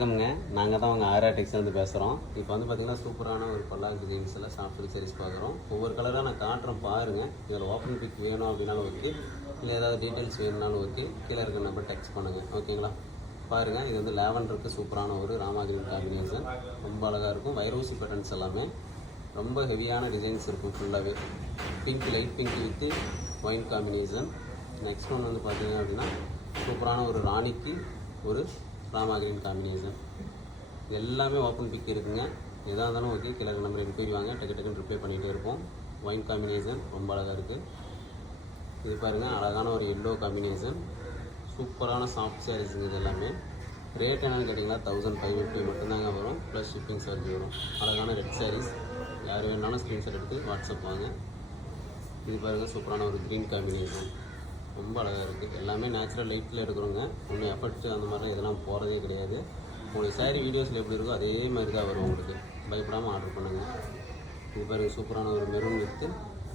வணக்கம்ங்க. நாங்கள் தான் உங்கள் ஆர்ஆ டெக்ஸ்லேருந்து பேசுகிறோம். இப்போ வந்து பார்த்திங்கன்னா சூப்பரான ஒரு பல்லாக்கு ஜீன்ஸில் சாஃப்ட் சாரீஸ் பார்க்குறோம். ஒவ்வொரு கலராக நான் காட்டுறேன் பாருங்கள். இதில் ஓப்பன் பிக் வேணும் அப்படின்னாலும் ஓகே, இல்லை ஏதாவது டீட்டெயில்ஸ் வேணும்னாலும் ஓகே, கீழே இருக்க நம்பர் டெக்ஸ்ட் பண்ணுங்கள். ஓகேங்களா? பாருங்கள், இது வந்து லேவண்டருக்கு சூப்பரான ஒரு ராமா கிரீன் காம்பினேஷன். ரொம்ப அழகாக இருக்கும். வைரோசி பேட்டர்ன்ஸ் எல்லாமே ரொம்ப ஹெவியான டிசைன்ஸ் இருக்கும். ஃபுல்லாகவே pink, light pink with wine combination. Next one வந்து பார்த்திங்க அப்படின்னா சூப்பரான ஒரு ராணிக்கு ஒரு ராமா கிரீன் காம்பினேஷன். இது எல்லாமே ஓப்பன் பிக் இருக்குங்க. எதாக இருந்தாலும் ஓகே, கீழே நம்பர் என்கொயரி வாங்க, டக்குன்னு ரிப்ளை பண்ணிகிட்டே இருப்போம். ஒயின் காம்பினேஷன் ரொம்ப அழகாக இருக்குது. இது பாருங்கள், அழகான ஒரு எல்லோ காம்பினேஷன். சூப்பரான சாஃப்ட் சாரீஸுங்க. இது எல்லாமே ரேட் என்னென்னு கேட்டிங்கன்னா 1550 மட்டும்தாங்க வரும், ப்ளஸ் ஷிப்பிங் சார்ஜ் வரும். அழகான ரெட் சாரீஸ். யார் வேணாலும் ஸ்க்ரீன்ஷாட் எடுத்து வாட்ஸ்அப் வாங்க. இது பாருங்கள், சூப்பரான ஒரு க்ரீன் காம்பினேஷன். ரொம்ப அழகாக இருக்குது. எல்லாமே நேச்சுரல் லைட்டில் எடுக்கிறோங்க. ஒன்றும் எஃபர்ட் அந்த மாதிரிலாம் இதெல்லாம் போகிறதே கிடையாது. உங்களுக்கு சாரீ வீடியோஸில் எப்படி இருக்கோ அதே மாதிரி தான் வரும். உங்களுக்கு பயப்படாமல் ஆர்டர் பண்ணுங்கள். இது பாருங்கள், சூப்பரான ஒரு maroon with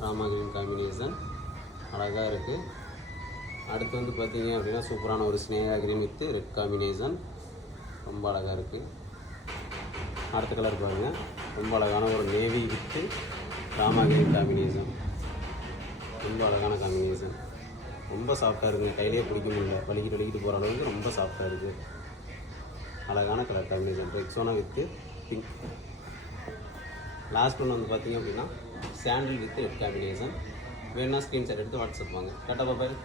Rama green combination. அழகாக இருக்குது. அடுத்து வந்து பார்த்தீங்க அப்படின்னா சூப்பரான ஒரு Sneha green with red combination. ரொம்ப அழகாக இருக்குது. அடுத்த கலர் பாருங்கள், ரொம்ப அழகான ஒரு navy with Rama green combination. ரொம்ப அழகான காம்பினேஷன். ரொம்ப சாஃப்டாக இருக்குங்க. கையிலே பிடிக்க முடியல, வலிக்கிட்டு போகிற அளவுக்கு ரொம்ப சாஃப்டாக இருக்குது. அழகான colour combination. Rexona with pink. Last ஒன்று வந்து பார்த்திங்க அப்படின்னா சாண்டில் வித் ரெட் காம்பினேஷன். வேணுன்னா ஸ்க்ரீன்ஷாட் எடுத்து வாட்ஸ்அப் வாங்க. டாட்டா பாய்.